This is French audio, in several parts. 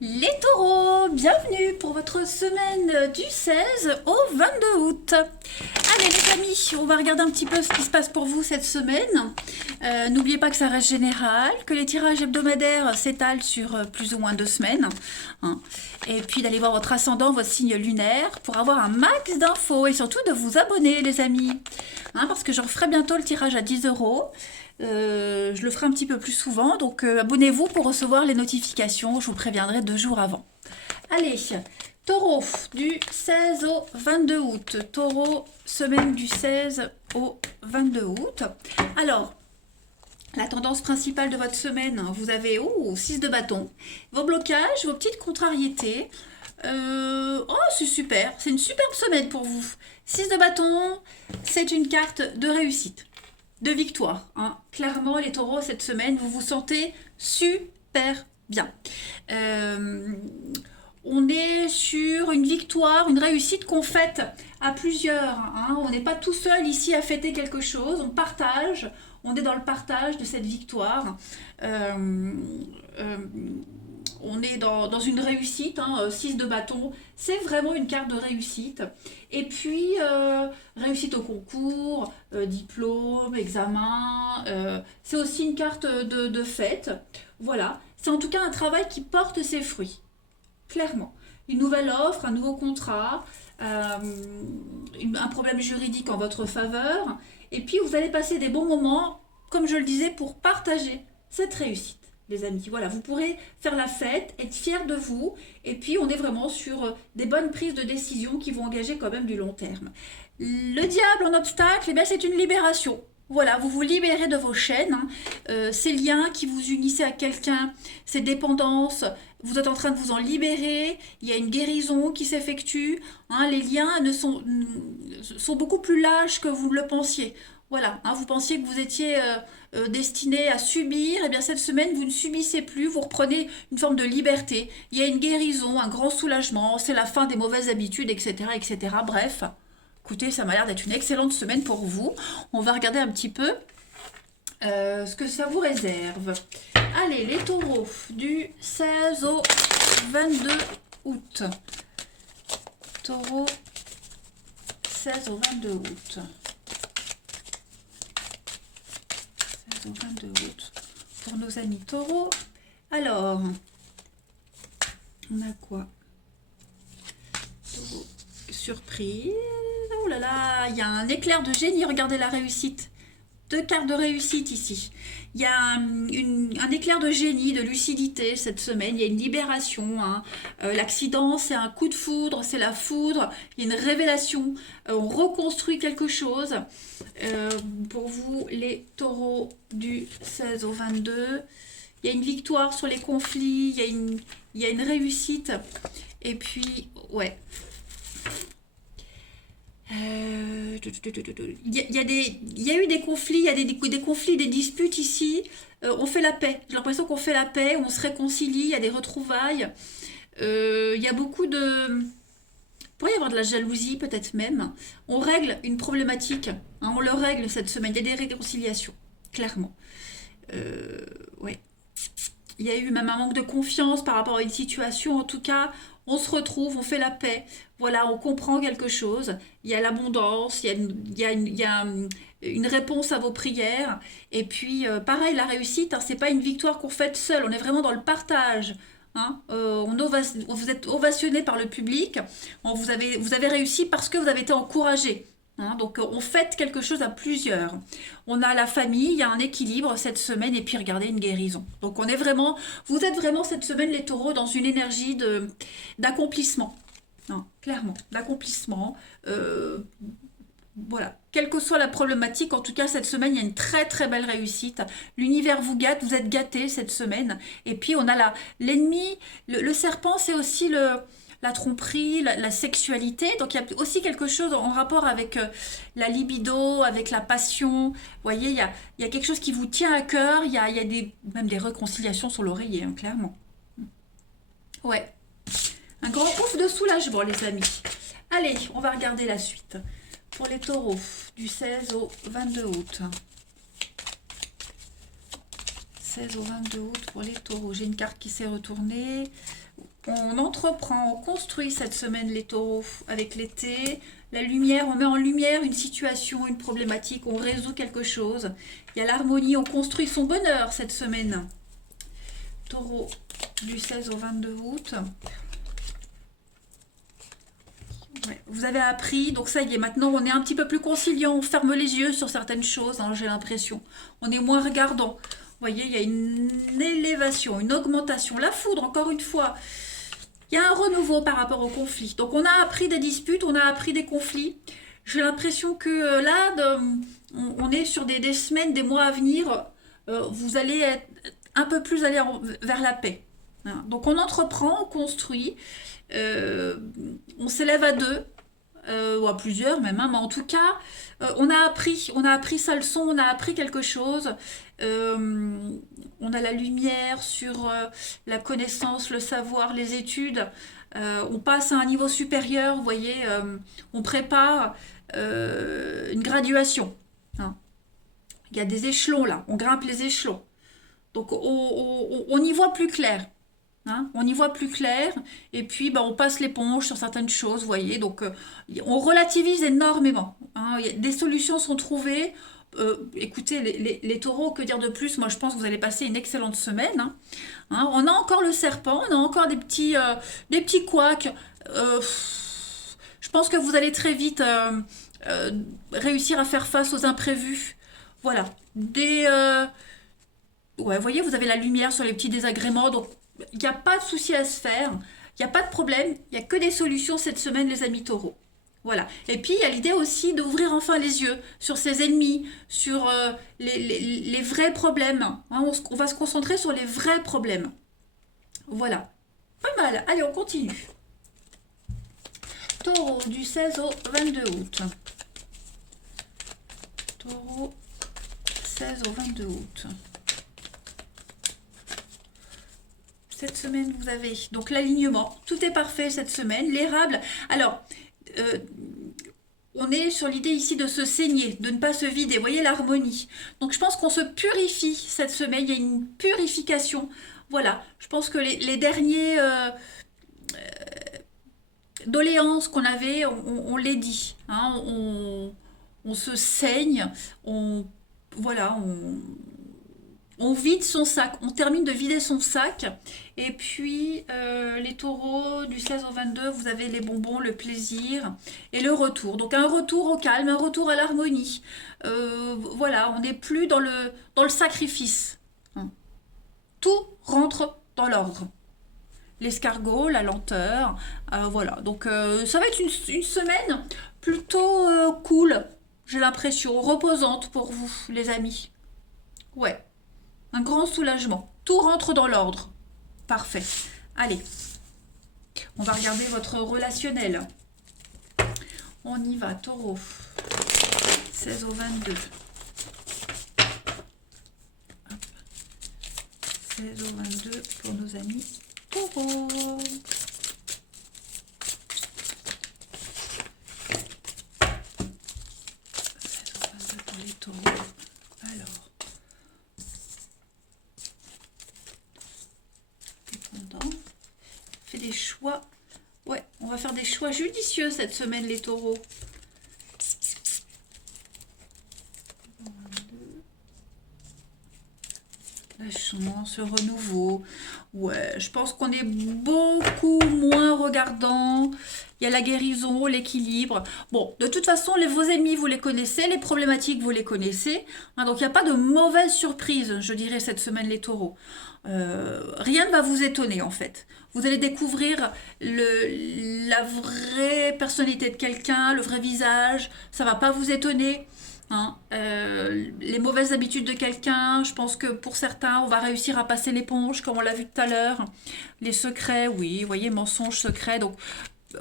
Les taureaux, bienvenue pour votre semaine du 16 au 22 août. Allez les amis, on va regarder un petit peu ce qui se passe pour vous cette semaine. N'oubliez pas que ça reste général, que les tirages hebdomadaires s'étalent sur plus ou moins 2 semaines. Hein. Et puis d'aller voir votre ascendant, votre signe lunaire, pour avoir un max d'infos et surtout de vous abonner les amis. Hein, parce que je referai bientôt le tirage à 10 euros. Je le ferai un petit peu plus souvent, donc abonnez-vous pour recevoir les notifications, je vous préviendrai 2 jours avant. Allez, taureau, du 16 au 22 août. Taureau, semaine du 16 au 22 août. Alors, la tendance principale de votre semaine, vous avez 6 de bâton. Vos blocages, vos petites contrariétés. C'est super, c'est une superbe semaine pour vous. 6 de bâton, c'est une carte de réussite, de victoire. Hein. Clairement, les taureaux, cette semaine, vous vous sentez super bien. On est sur une victoire, une réussite qu'on fête à plusieurs. Hein. On n'est pas tout seul ici à fêter quelque chose, on partage, on est dans le partage de cette victoire. On est dans une réussite, 6 de bâton, c'est vraiment une carte de réussite. Et puis, réussite au concours, diplôme, examen, c'est aussi une carte de fête. Voilà, c'est en tout cas un travail qui porte ses fruits, clairement. Une nouvelle offre, un nouveau contrat, un problème juridique en votre faveur. Et puis, vous allez passer des bons moments, comme je le disais, pour partager cette réussite. Les amis, voilà, vous pourrez faire la fête, être fiers de vous, et puis on est vraiment sur des bonnes prises de décision qui vont engager quand même du long terme. Le diable en obstacle, eh bien, c'est une libération. Voilà, vous vous libérez de vos chaînes, ces liens qui vous unissaient à quelqu'un, ces dépendances, vous êtes en train de vous en libérer, il y a une guérison qui s'effectue, hein, les liens sont beaucoup plus lâches que vous ne le pensiez. Voilà, hein, vous pensiez que vous étiez destiné à subir, et bien cette semaine vous ne subissez plus, vous reprenez une forme de liberté, il y a une guérison, un grand soulagement, c'est la fin des mauvaises habitudes, etc. etc. Bref, écoutez, ça m'a l'air d'être une excellente semaine pour vous. On va regarder un petit peu ce que ça vous réserve. Allez, les taureaux, du 16 au 22 août. Taureau, 16 au 22 août. Au 22 août pour nos amis taureaux. Alors, on a quoi? Taureau, surprise. Oh là là, il y a un éclair de génie. Regardez la réussite. 2 cartes de réussite ici. Il y a un éclair de génie, de lucidité cette semaine. Il y a une libération. Hein. L'accident, c'est un coup de foudre, c'est la foudre. Il y a une révélation. On reconstruit quelque chose. Pour vous, les taureaux du 16 au 22. Il y a une victoire sur les conflits. Il y a une réussite. Et puis, ouais. Il y a eu des conflits, il y a des conflits, des disputes ici. On fait la paix. J'ai l'impression qu'on fait la paix, on se réconcilie, il y a des retrouvailles. Il y a beaucoup de... Il pourrait y avoir de la jalousie peut-être même. On règle une problématique. Hein, on le règle cette semaine. Il y a des réconciliations, clairement. Ouais. Il y a eu même un manque de confiance par rapport à une situation. En tout cas, on se retrouve, on fait la paix. Voilà, on comprend quelque chose. Il y a l'abondance, il y a une réponse à vos prières. Et puis, pareil, la réussite, hein, c'est pas une victoire qu'on fait seul. On est vraiment dans le partage. Hein. Vous êtes ovationné par le public. Vous avez réussi parce que vous avez été encouragé. Hein, donc on fête quelque chose à plusieurs. On a la famille, il y a un équilibre cette semaine et puis regardez une guérison. Donc vous êtes vraiment cette semaine les taureaux dans une énergie d'accomplissement. Non, clairement, d'accomplissement. Voilà, quelle que soit la problématique, en tout cas cette semaine, il y a une très très belle réussite. L'univers vous gâte, vous êtes gâtés cette semaine. Et puis on a l'ennemi, le serpent, c'est aussi la tromperie, la sexualité. Donc il y a aussi quelque chose en rapport avec la libido, avec la passion. Vous voyez, il y a quelque chose qui vous tient à cœur. Il y a même des réconciliations sur l'oreiller, hein, clairement. Ouais, un grand ouf de soulagement, les amis. Allez, on va regarder la suite. Pour les taureaux, du 16 au 22 août. 16 au 22 août pour les taureaux. J'ai une carte qui s'est retournée. on entreprend, on construit cette semaine les taureaux avec l'été. La lumière, on met en lumière une situation, une problématique, on résout quelque chose. Il y a l'harmonie, on construit son bonheur cette semaine. Taureau du 16 au 22 août. Ouais, vous avez appris, donc ça y est, maintenant on est un petit peu plus conciliant, on ferme les yeux sur certaines choses, hein, j'ai l'impression. On est moins regardant. Vous voyez, il y a une élévation, une augmentation. La foudre, encore une fois, il y a un renouveau par rapport au conflit. Donc on a appris des disputes, on a appris des conflits. J'ai l'impression que là, on est sur des semaines, des mois à venir. Vous allez être un peu plus aller vers la paix. Hein. Donc on entreprend, on construit, on s'élève à deux, ou à plusieurs même, hein, mais en tout cas, on a appris sa leçon, on a appris quelque chose. Euh, on a la lumière sur la connaissance, le savoir, les études. On passe à un niveau supérieur, vous voyez, on prépare une graduation. Hein. Il y a des échelons là, on grimpe les échelons. Donc on y voit plus clair. Hein, on y voit plus clair et puis bah, on passe l'éponge sur certaines choses, vous voyez. Donc on relativise énormément. Hein, des solutions sont trouvées. Écoutez, les taureaux, que dire de plus? Moi, je pense que vous allez passer une excellente semaine. Hein. Hein, on a encore le serpent, on a encore des petits couacs. Je pense que vous allez très vite réussir à faire face aux imprévus. Voilà. Ouais, vous voyez, vous avez la lumière sur les petits désagréments, donc il n'y a pas de souci à se faire, il n'y a pas de problème, il n'y a que des solutions cette semaine, les amis taureaux. Voilà. Et puis, il y a l'idée aussi d'ouvrir enfin les yeux sur ses ennemis, sur les vrais problèmes. Hein, on va se concentrer sur les vrais problèmes. Voilà. Pas mal. Allez, on continue. Taureau du 16 au 22 août. Taureau 16 au 22 août. Cette semaine, vous avez donc l'alignement. Tout est parfait cette semaine. L'érable. Alors, on est sur l'idée ici de se saigner, de ne pas se vider. Vous voyez l'harmonie. Donc, je pense qu'on se purifie cette semaine. Il y a une purification. Voilà. Je pense que les derniers doléances qu'on avait, on les dit. Hein, on se saigne. Voilà, on vide son sac, on termine de vider son sac. Et puis, les taureaux du 16 au 22, vous avez les bonbons, le plaisir et le retour. Donc, un retour au calme, un retour à l'harmonie. Voilà, on n'est plus dans le sacrifice. Hein. Tout rentre dans l'ordre. L'escargot, la lenteur, voilà. Donc, ça va être une semaine plutôt cool, j'ai l'impression, reposante pour vous, les amis. Ouais. Un grand soulagement. Tout rentre dans l'ordre. Parfait. Allez, on va regarder votre relationnel. On y va, taureau. 16 au 22. Hop. 16 au 22 pour nos amis taureaux. 16 au 22 pour les taureaux. Alors. Fait des choix. Ouais, on va faire des choix judicieux cette semaine, les taureaux. La chance, le renouveau. Ouais, je pense qu'on est beaucoup moins regardant. Il y a la guérison, l'équilibre. Bon, de toute façon, vos ennemis, vous les connaissez. Les problématiques, vous les connaissez. Hein, donc, il n'y a pas de mauvaise surprise, je dirais, cette semaine, les taureaux. Rien ne va vous étonner, en fait. Vous allez découvrir la vraie personnalité de quelqu'un, le vrai visage. Ça ne va pas vous étonner. Hein, les mauvaises habitudes de quelqu'un, je pense que pour certains, on va réussir à passer l'éponge, comme on l'a vu tout à l'heure. Les secrets, oui, vous voyez, mensonges, secrets. Donc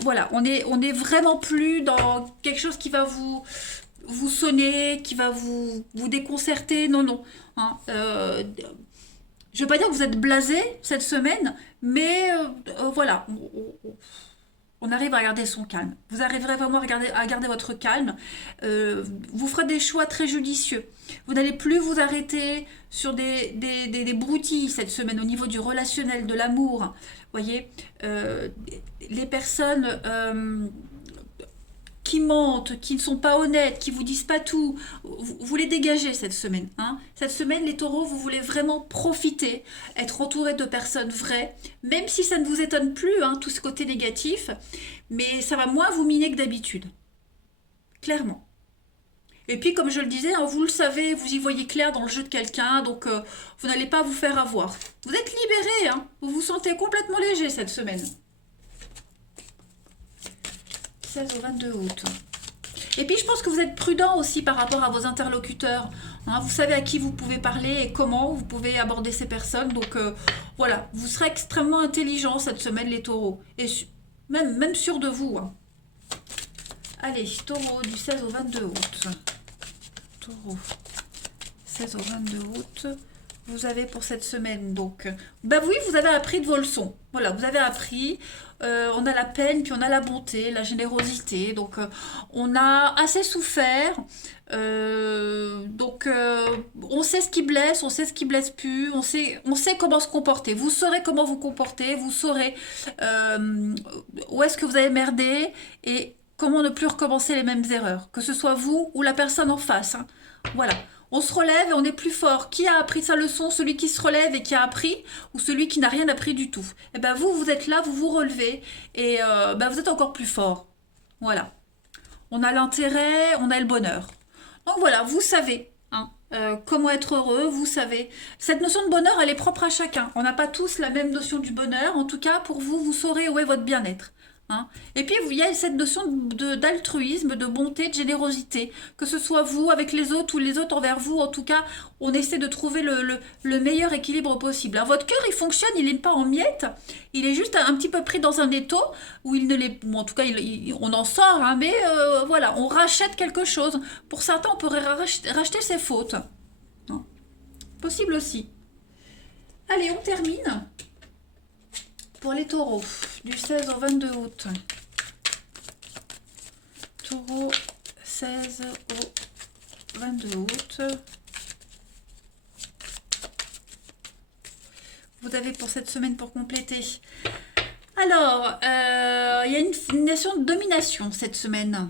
voilà, on est vraiment plus dans quelque chose qui va vous sonner, qui va vous déconcerter. Non, non. Hein, je ne vais pas dire que vous êtes blasé cette semaine, mais voilà. On arrive à garder son calme. Vous arriverez vraiment à garder votre calme. Vous ferez des choix très judicieux. Vous n'allez plus vous arrêter sur des broutilles cette semaine au niveau du relationnel, de l'amour. Voyez, les personnes qui mentent, qui ne sont pas honnêtes, qui vous disent pas tout, vous les dégagez cette semaine. Hein. Cette semaine, les taureaux, vous voulez vraiment profiter, être entouré de personnes vraies, même si ça ne vous étonne plus, hein, tout ce côté négatif, mais ça va moins vous miner que d'habitude. Clairement. Et puis, comme je le disais, hein, vous le savez, vous y voyez clair dans le jeu de quelqu'un, donc vous n'allez pas vous faire avoir. Vous êtes libéré, hein, vous vous sentez complètement léger cette semaine. 16 au 22 août. Et puis je pense que vous êtes prudent aussi par rapport à vos interlocuteurs. Hein, vous savez à qui vous pouvez parler et comment vous pouvez aborder ces personnes. Donc voilà, vous serez extrêmement intelligent cette semaine les taureaux. Et même sûr de vous. Hein. Allez, taureau du 16 au 22 août. Taureau, 16 au 22 août. Vous avez pour cette semaine donc. Bah oui, vous avez appris de vos leçons. Voilà, vous avez appris. On a la peine, puis on a la bonté, la générosité. Donc, on a assez souffert. Donc, on sait ce qui blesse, on sait ce qui blesse plus. On sait comment se comporter. Vous saurez comment vous comporter. Vous saurez où est-ce que vous avez merdé et comment ne plus recommencer les mêmes erreurs. Que ce soit vous ou la personne en face. Hein. Voilà. On se relève et on est plus fort. Qui a appris sa leçon? Celui qui se relève et qui a appris ou celui qui n'a rien appris du tout? Et ben vous êtes là, vous vous relevez et vous êtes encore plus fort. Voilà. On a l'intérêt, on a le bonheur. Donc voilà, vous savez hein, comment être heureux, vous savez. Cette notion de bonheur, elle est propre à chacun. On n'a pas tous la même notion du bonheur. En tout cas, pour vous, vous saurez où est votre bien-être. Hein. Et puis, il y a cette notion d'altruisme, de bonté, de générosité. Que ce soit vous avec les autres ou les autres envers vous, en tout cas, on essaie de trouver le meilleur équilibre possible. Hein. Votre cœur, il fonctionne, il n'est pas en miettes. Il est juste un petit peu pris dans un étau où il ne l'est... Bon, en tout cas, on en sort, hein, mais voilà, on rachète quelque chose. Pour certains, on pourrait racheter ses fautes. Hein. Possible aussi. Allez, on termine. Pour les taureaux, du 16 au 22 août. Taureau, 16 au 22 août. Vous avez pour cette semaine pour compléter. Alors, il y a une notion de domination cette semaine.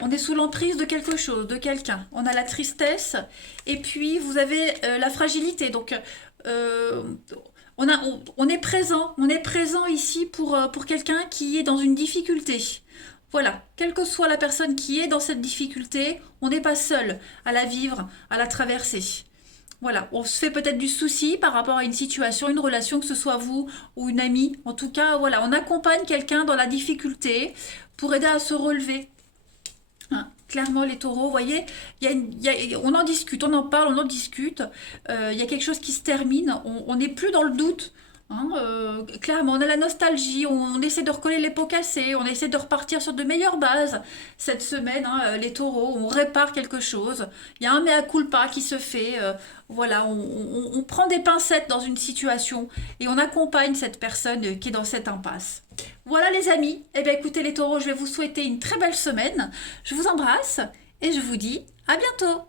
On est sous l'emprise de quelque chose, de quelqu'un. On a la tristesse et puis vous avez la fragilité. Donc, on est présent ici pour quelqu'un qui est dans une difficulté. Voilà, quelle que soit la personne qui est dans cette difficulté, on n'est pas seul à la vivre, à la traverser. Voilà, on se fait peut-être du souci par rapport à une situation, une relation, que ce soit vous ou une amie. En tout cas, voilà, on accompagne quelqu'un dans la difficulté pour aider à se relever. Hein, clairement, les taureaux, vous voyez, on en discute, on en parle, on en discute. Il y a quelque chose qui se termine, on n'est plus dans le doute. Hein, clairement, on a la nostalgie, on essaie de recoller les pots cassés, on essaie de repartir sur de meilleures bases. Cette semaine, hein, les taureaux, on répare quelque chose. Il y a un mea culpa qui se fait. Voilà, on prend des pincettes dans une situation et on accompagne cette personne qui est dans cette impasse. Voilà les amis, eh bien écoutez les taureaux, je vais vous souhaiter une très belle semaine. Je vous embrasse et je vous dis à bientôt.